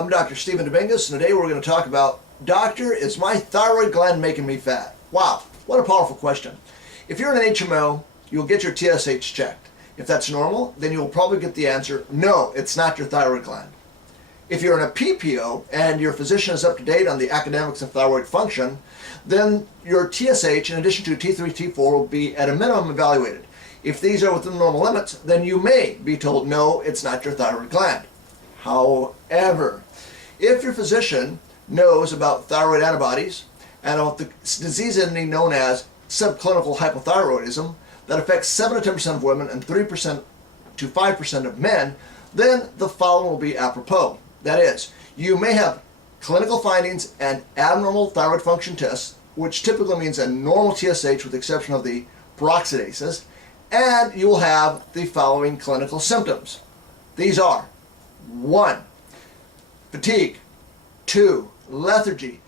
I'm Dr. Stephen Dominguez, and today we're going to talk about, Doctor, is my thyroid gland making me fat? Wow, what a powerful question. If you're an HMO, you'll get your TSH checked. If that's normal, then you'll probably get the answer, no, it's not your thyroid gland. If you're in a PPO and your physician is up to date on the academics of thyroid function, then your TSH, in addition to T3, T4, will be at a minimum evaluated. If these are within the normal limits, then you may be told, no, it's not your thyroid gland. However, if your physician knows about thyroid antibodies and about the disease entity known as SubClinical Hypothyroidism that affects 7 to 10% of women and 3% to 5% of men, then the following will be apropos. That is, you may have clinical findings and abnormal thyroid function tests, which typically means a normal TSH with the exception of the peroxidases, and you will have the following clinical symptoms. These are 1. Fatigue. 2. Lethargy.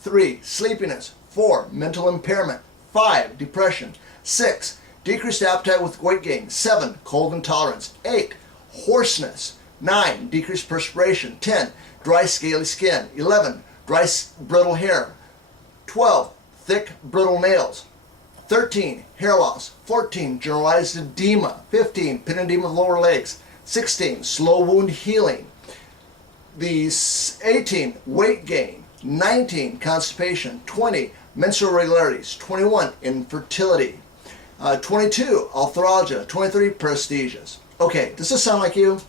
3. Sleepiness. 4. Mental impairment. 5. Depression. 6. Decreased appetite with weight gain. 7. Cold intolerance. 8. Hoarseness. 9. Decreased perspiration. 10. Dry scaly skin. 11. Dry brittle hair. 12. Thick brittle nails. 13. Hair loss. 14. Generalized edema. 15. Pin edema of lower legs. 16. Slow wound healing. 18. Weight gain. 19. Constipation. 20. Menstrual irregularities. 21. Infertility. 22. Arthralgia. 23. Paresthesias. Okay, does this sound like you?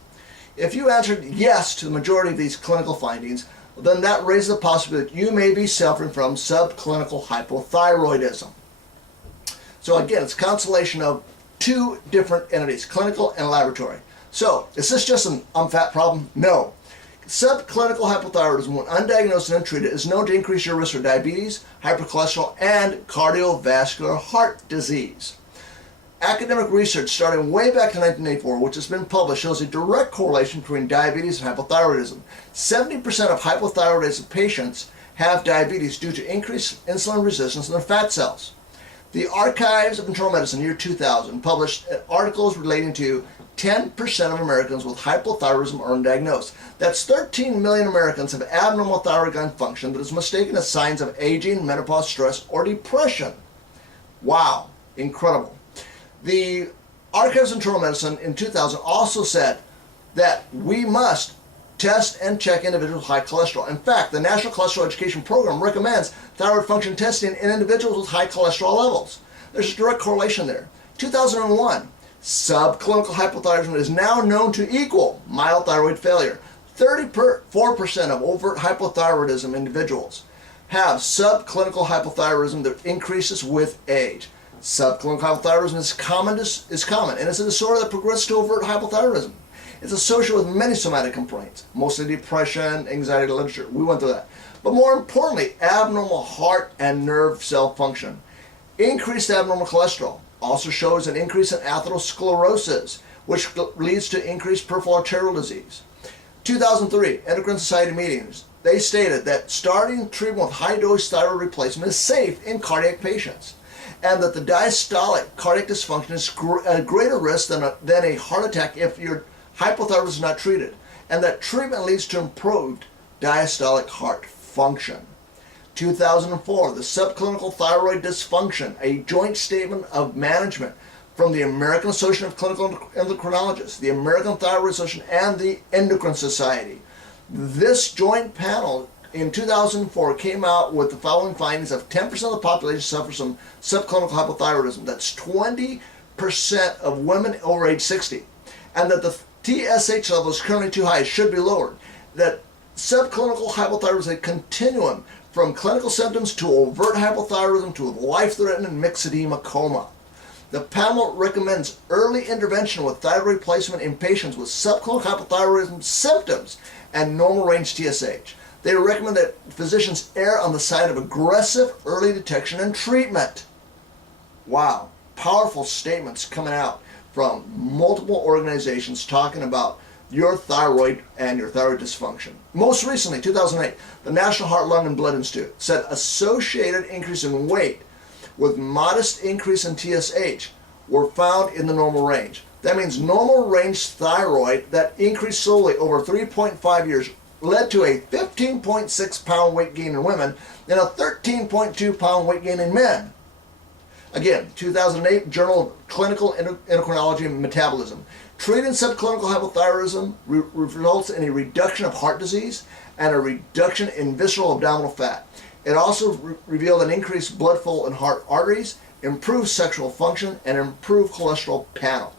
If you answered yes to the majority of these clinical findings, then that raises the possibility that you may be suffering from subclinical hypothyroidism. So again, it's a constellation of two different entities, clinical and laboratory. So, is this just an I'm fat problem? No. Subclinical hypothyroidism, when undiagnosed and untreated, is known to increase your risk for diabetes, hypercholesterol, and cardiovascular heart disease. Academic research starting way back in 1984, which has been published, shows a direct correlation between diabetes and hypothyroidism. 70% of hypothyroidism patients have diabetes due to increased insulin resistance in their fat cells. The Archives of Internal Medicine, year 2000, published articles relating to 10% of Americans with hypothyroidism are undiagnosed. That's 13 million Americans have abnormal thyroid gland function that is mistaken as signs of aging, menopause, stress, or depression. Wow, incredible. The Archives of Internal Medicine in 2000 also said that we must test and check individuals with high cholesterol. In fact, the National Cholesterol Education Program recommends thyroid function testing in individuals with high cholesterol levels. There's a direct correlation there. 2001, subclinical hypothyroidism is now known to equal mild thyroid failure. 34% of overt hypothyroidism individuals have subclinical hypothyroidism that increases with age. Subclinical hypothyroidism is common, and it's a disorder that progresses to overt hypothyroidism. It's associated with many somatic complaints, mostly depression, anxiety, literature. We went through that. But more importantly, abnormal heart and nerve cell function. Increased abnormal cholesterol also shows an increase in atherosclerosis, which leads to increased peripheral arterial disease. 2003, Endocrine Society meetings, they stated that starting treatment with high-dose thyroid replacement is safe in cardiac patients, and that the diastolic cardiac dysfunction is a greater risk than a heart attack if your hypothyroidism is not treated, and that treatment leads to improved diastolic heart function. 2004, the Subclinical Thyroid Dysfunction, a joint statement of management from the American Association of Clinical Endocrinologists, the American Thyroid Association, and the Endocrine Society. This joint panel in 2004 came out with the following findings of 10% of the population suffers from subclinical hypothyroidism. That's 20% of women over age 60. And that the TSH level is currently too high, it should be lowered. That subclinical hypothyroidism is a continuum from clinical symptoms to overt hypothyroidism to life-threatening myxedema coma. The panel recommends early intervention with thyroid replacement in patients with subclinical hypothyroidism symptoms and normal range TSH. They recommend that physicians err on the side of aggressive early detection and treatment. Wow, powerful statements coming out from multiple organizations talking about your thyroid and your thyroid dysfunction. Most recently, 2008, the National Heart, Lung, and Blood Institute said associated increase in weight with modest increase in TSH were found in the normal range. That means normal range thyroid that increased slowly over 3.5 years led to a 15.6 pound weight gain in women and a 13.2 pound weight gain in men. Again, 2008 Journal of Clinical Endocrinology and Metabolism. Treating subclinical hypothyroidism results in a reduction of heart disease and a reduction in visceral abdominal fat. It also revealed an increased blood flow in heart arteries, improved sexual function, and improved cholesterol panel.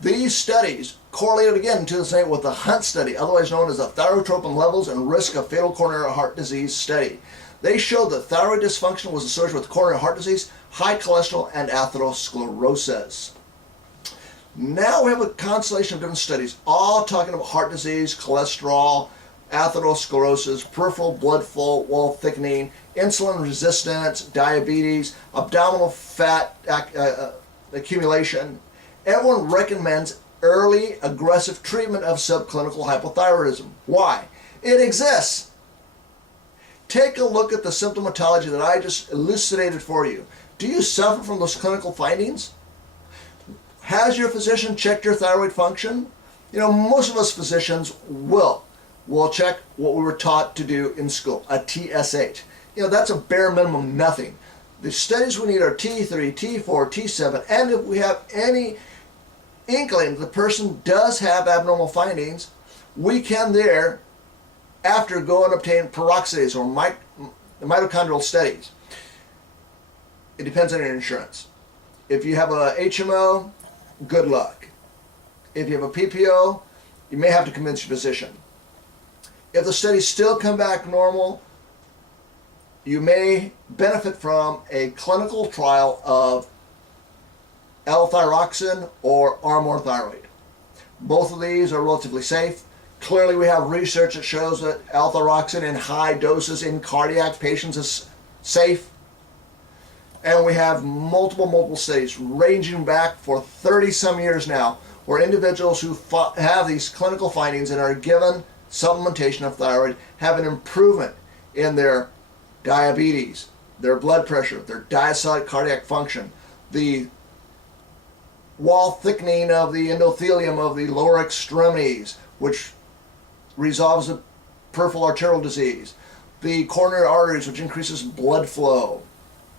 These studies correlated again in 2008 with the Hunt study, otherwise known as the thyrotropin levels and risk of fatal coronary heart disease study. They showed that thyroid dysfunction was associated with coronary heart disease, high cholesterol, and atherosclerosis. Now we have a constellation of different studies, all talking about heart disease, cholesterol, atherosclerosis, peripheral blood flow, wall thickening, insulin resistance, diabetes, abdominal fat accumulation. Everyone recommends early aggressive treatment of subclinical hypothyroidism. Why? It exists. Take a look at the symptomatology that I just elucidated for you. Do you suffer from those clinical findings? Has your physician checked your thyroid function? You know, most of us physicians will check what we were taught to do in school, a TSH. You know, that's a bare minimum nothing. The studies we need are T3, T4, T7, and if we have any inkling the person does have abnormal findings, we can thereafter go and obtain peroxidase or mitochondrial studies. It depends on your insurance. If you have a HMO, good luck. If you have a PPO, you may have to convince your physician. If the studies still come back normal, you may benefit from a clinical trial of L-thyroxine or Armour-thyroid. Both of these are relatively safe. Clearly we have research that shows that L-thyroxine in high doses in cardiac patients is safe. And we have multiple studies ranging back for 30 some years now where individuals who have these clinical findings and are given supplementation of thyroid have an improvement in their diabetes, their blood pressure, their diastolic cardiac function, the wall thickening of the endothelium of the lower extremities, which resolves the peripheral arterial disease, the coronary arteries, which increases blood flow.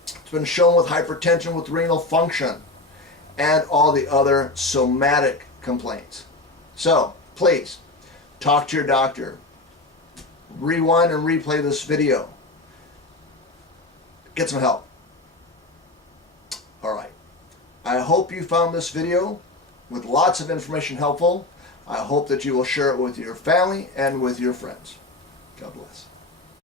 It's been shown with hypertension, with renal function, and all the other somatic complaints. So, please, talk to your doctor. Rewind and replay this video. Get some help. All right. I hope you found this video with lots of information helpful. I hope that you will share it with your family and with your friends. God bless.